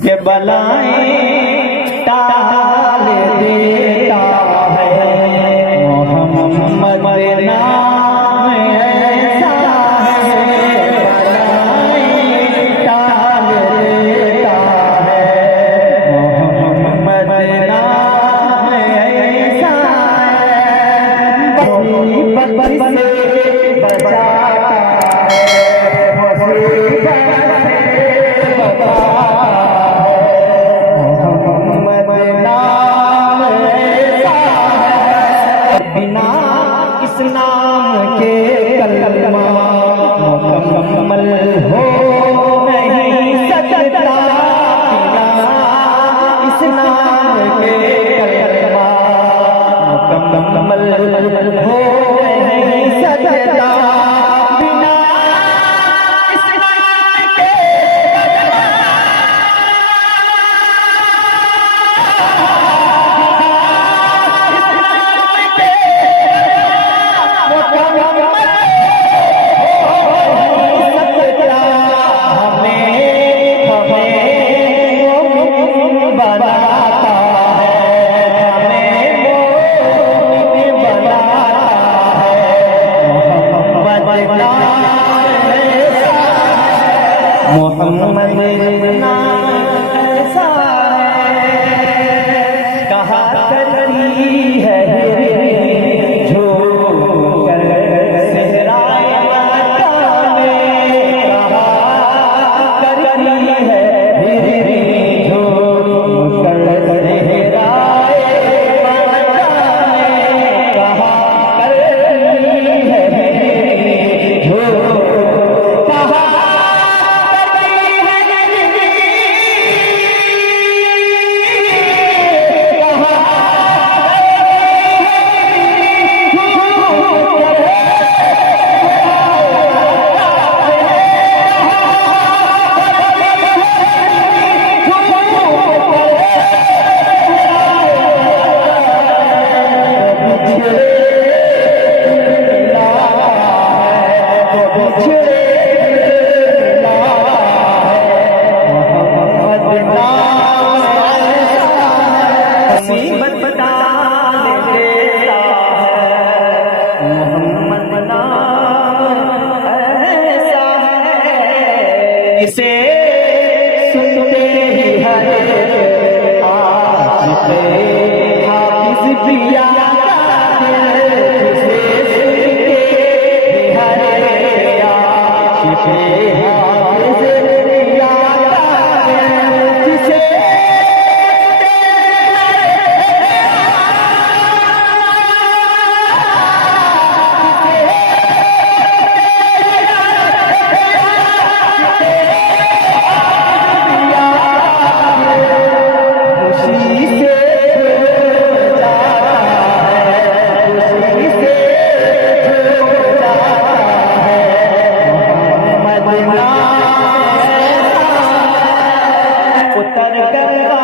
ये बलाएं टाल देता है मोहम्मद नाम ऐसा है। बलाएं टाल देता है मोहम्मद नाम ऐसा है। मुसीबत से बचाता है, मुसीबत से बचाता नाम के कलमा मुकम्मल हो नहीं सकता। इस नाम के कलमा मुकम्मल हो नहीं सकता। बिना इस नाम के मोहम्मद नाम ऐसा है। कहा करती है जो कर सहराए माता में, कहा करती है जो कर सहराए माता में, कहा करती है जो मुसीबत बता देता है मोहम्मद नाम ऐसा है। इसे सुनते ही हर आशिक़े हाफ़िज़ पिया का दिल, इसे सुनते ही हर आशिक़े हाफ़िज़ पिया का दिल, जिसे उतर गंगा